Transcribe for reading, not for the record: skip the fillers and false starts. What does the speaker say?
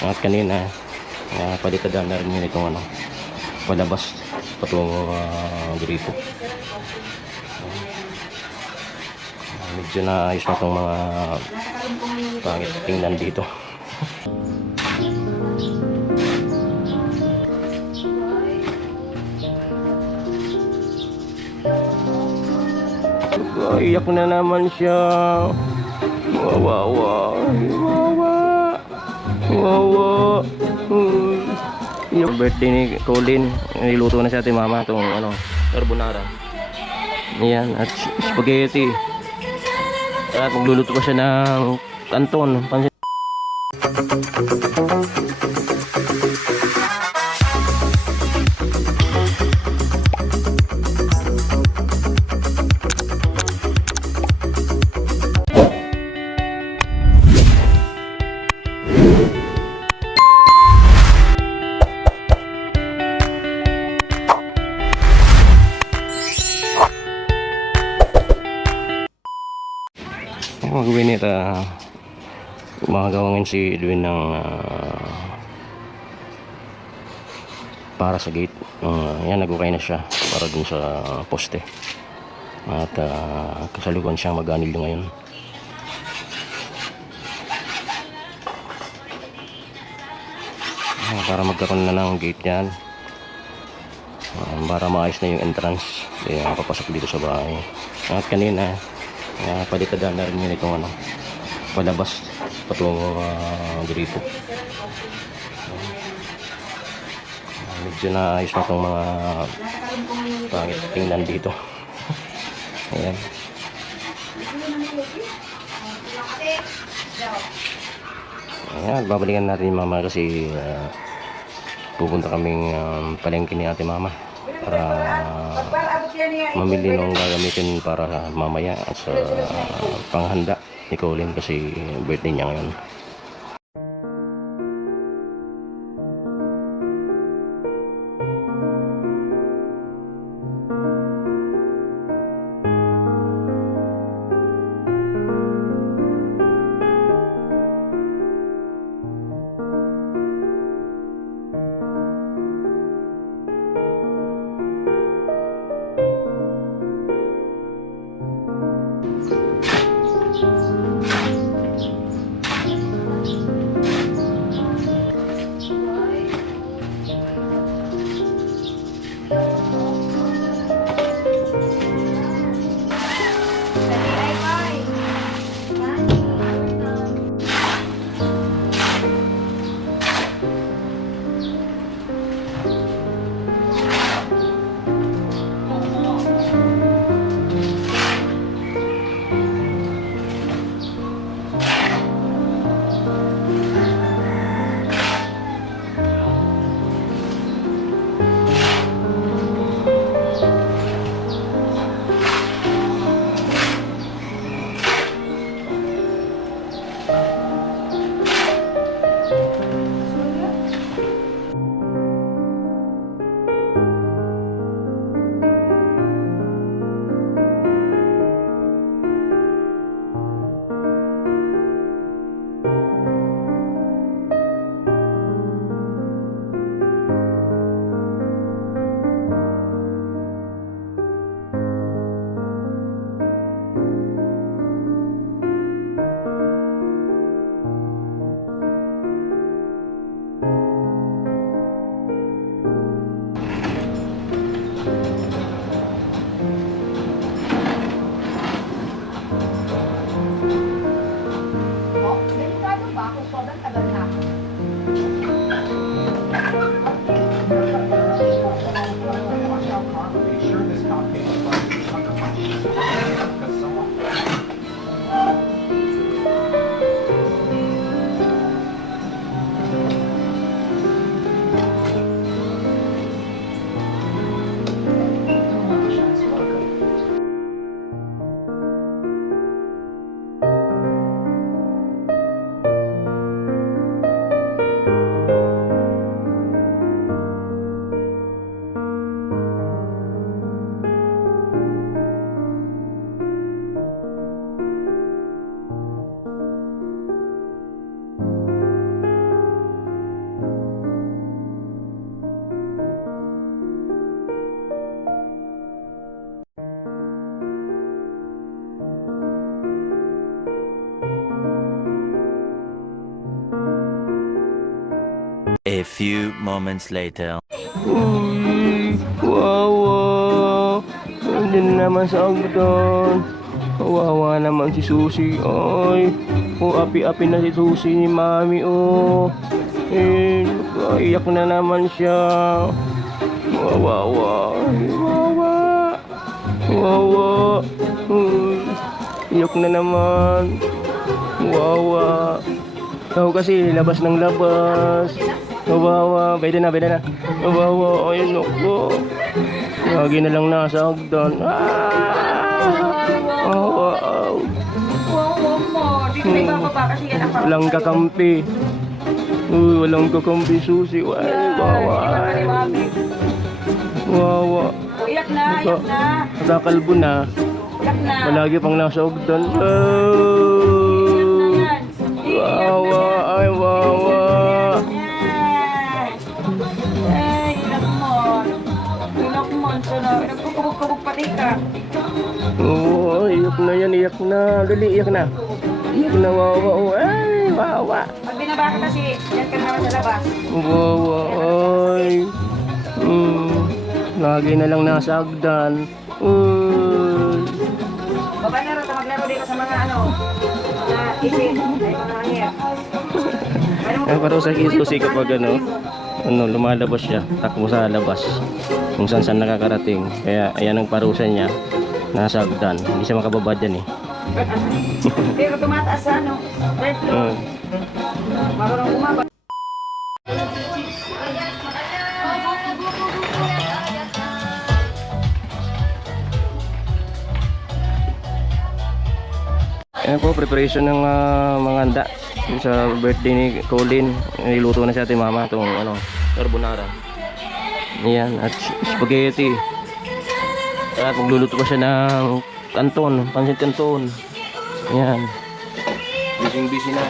At kanina palitadaan na rin yun itong palabas patungo gripo. Medyo naayos na itong mga pangit tingnan dito. Iyak na naman siya. Wawa. Yung birthday ni Colin, niluto na si ate mama itong carbonara. Ayan, at spaghetti. At magluluto pa siya ng canton. Magawin nito magagawin si Edwin ng para sa gate. Yan, nagukay na siya para dun sa poste at kasalukuyan siya mag-anilyo ngayon. Para magkaroon na ng gate yan, para maayos na yung entrance papasok dito sa bahay. At kanina palitadaan na rin yun itong palabas patungo gripo. Medyo naayos na itong mga pangit tingnan dito. Ayan. Ayan, babalikan natin yung mama kasi pupunta kaming palengke ni ate mama para mamili nung gagamitin para mamaya at sa panghanda ni Colin kasi birthday niya ngayon. A few moments later. Uy, wawa. Hindi na naman sa agdan. Wawa naman si Susi. Ay, api-api na si Susi ni Mami. Iyak na naman siya. Wawa. Wawa. Wawa. Iyak na naman. Wawa. Ako kasi labas ng labas. Wawa. Pwede na. Wawa. Ayun ako. Lagi na lang nasa hagdan. Wawa. Wow mo. Dito may bababa kasi yan ang Walang kakampi. Walang kakampi Susi. Ay, wawa. Wawa. Iyak na. Nakakalbo na. Iyak na. Malagi pang nasa hagdan. Wawa. Ay, wawa. Ay, iyak mo. Iyak mo. Nagkukubog-kubog pati ka. Oo, iyak na yan, iyak na. Dali, iyak na. Iyak na, wawa. Ay, wawa. Pag binaba ka kasi, yan ka naman sa labas. Wawa, ay. Lagi na lang nasa hagdan. Baba na rin, maglaro dito sa mga mga ipin. Ay, mga hangir. Ay, parang sa Susi kapag lumalabas siya, takbo sa labas. Kung saan nakakarating. Kaya ayan ang parusa niya. Nasa hagdan. Hindi siya makababa dyan eh. Pero tumataas sa third floor. Marunong umaba. Ayan po, preparation ng mga handa sa birthday ni Colin. Niluto na si Ate Mama itong carbonara. Ayan, at spaghetti. At magluluto pa siya ng kanton, pansit kanton. Ayan. Busy na.